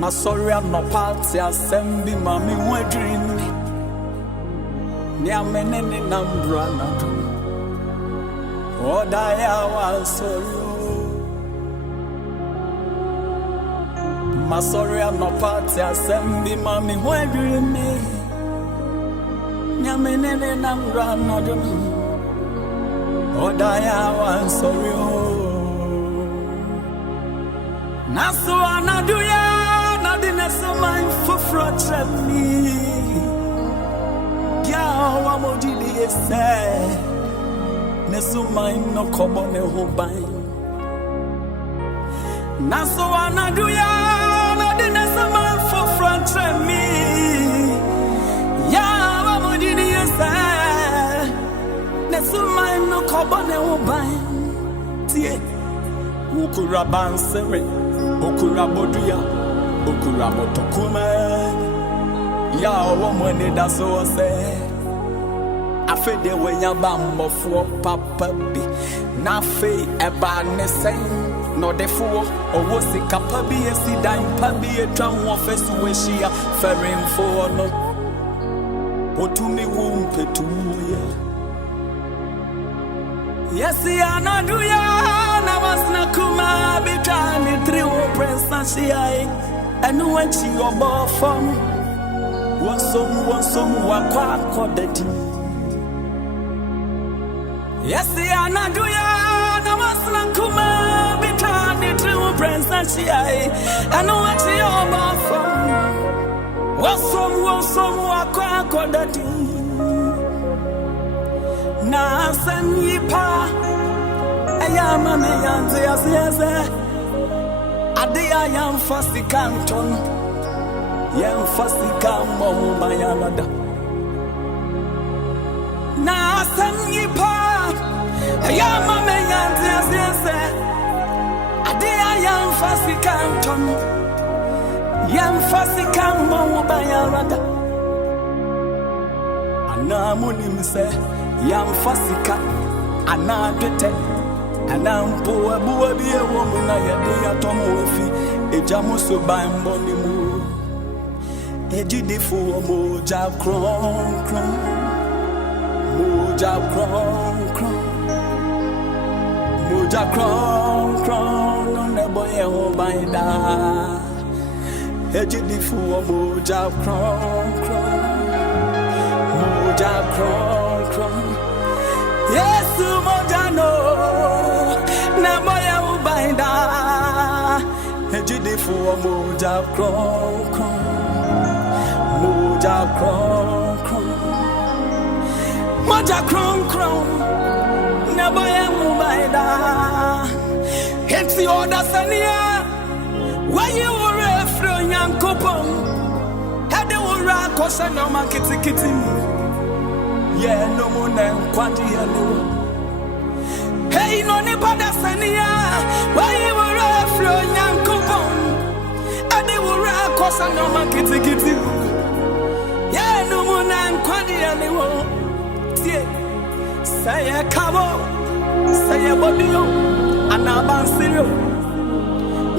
Masoria no party assembly mami we dream Nia menene nambra na do Oda ya wa sorry Masoria no party assembly mami we dream Nia menene nambra na do Oda ya wa sorry Naso anaduya Naso my for me. Yawa mojidi say. Naso my no common hobain. Naso anaduya Naso my for me. Yawa mojidi say. Naso my no common hobain. Tie. Ukura bansere. Ukura boduya. Okura motokuma ya womwe da so se afede wenya bambofo papa bi na fe eba ne sen no defo owo sika pa bi esidan pa bi etwa ho fesu wehia ferin fo no otumi wumpetu yes ya na do ya na wasna kuma bitani triwo presansiai enu anchi obo fom wonsom wakwa kodeti yes ya na do ya na wasna kuma bitani triwo presansiai enu anchi obo fom wonsom wakwa kodeti na sanyipa ayama me yanze asese adia yam fasikanton yam fasikamo bayalada na sanyipa ayama me yanze asese adia yam fasikanton yam fasikamo bayalada anamuni mse yam fasika anadete anampo abuwa biye womuna yade atomo ofi ejamu so bambo ni mu ejidefo moja kron moja kron no nebo ye ho baida ejidefo moja kron moja kron Yesu moja no na moya ubaida ejidefo moja kron moja kron na moya ubaida henti oda sania when you were from yankopon hade wura kosa no makitikiti yeah, no more quanti hey, no nipada sania. Why you were a flow young coupon? And they were a cosa no makiti. Yeah, no more quanti say a cabo, say a bodio, and a bansirio.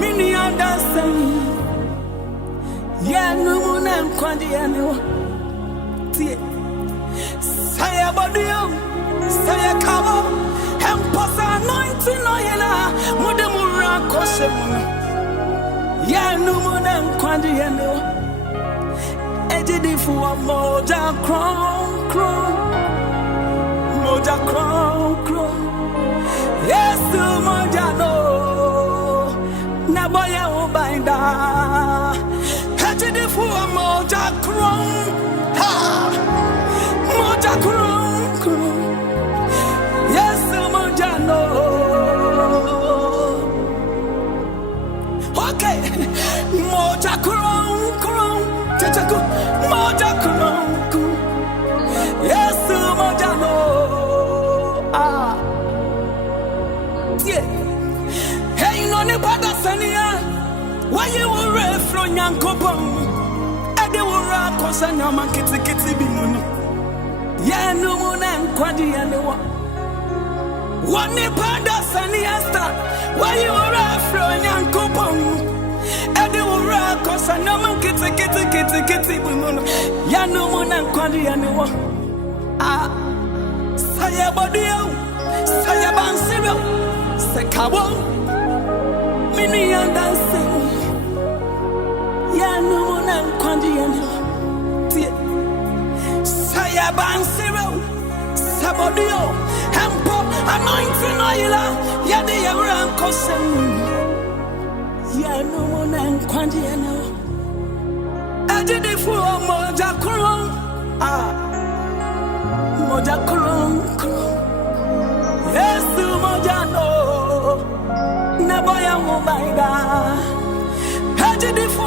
Mini understand. Yeah, no more quanti say a bodio, say a cabo, and pass anointing oil, Mudamura Kosem. Ya no more quanti Ejidi for moja kron. Yes, moja no, Naboya Ubaida. Ejidi for moja kron. Moja kron. Yes, moja no. Okay, moja kron. Techaku, moja kron. Yes, moja no. Ah, yeah. Hey, no ne pada sania. Why you were from Yankopon? Ede wura kosa nyama kiti bimuni. Yeah, no more quadi and the one pada sania star. Why you were from Yankopon? Ede wura kosa no man kiti bumono. Ya no mona kwandi ya newo. Ah, saya bodio, saya bansiro, sekabo. Mini ya dancing. Ya no mona kwandi ya newo. Saya bansiro, sabodio, hempo, anointing oila. Ya de ya ranko sem. Ya no mona kwandi ya newo. Ajidi fu moja kulon. Ah. Moja kulon. Yesu moja no. Neboya mubaida. Ajidi fu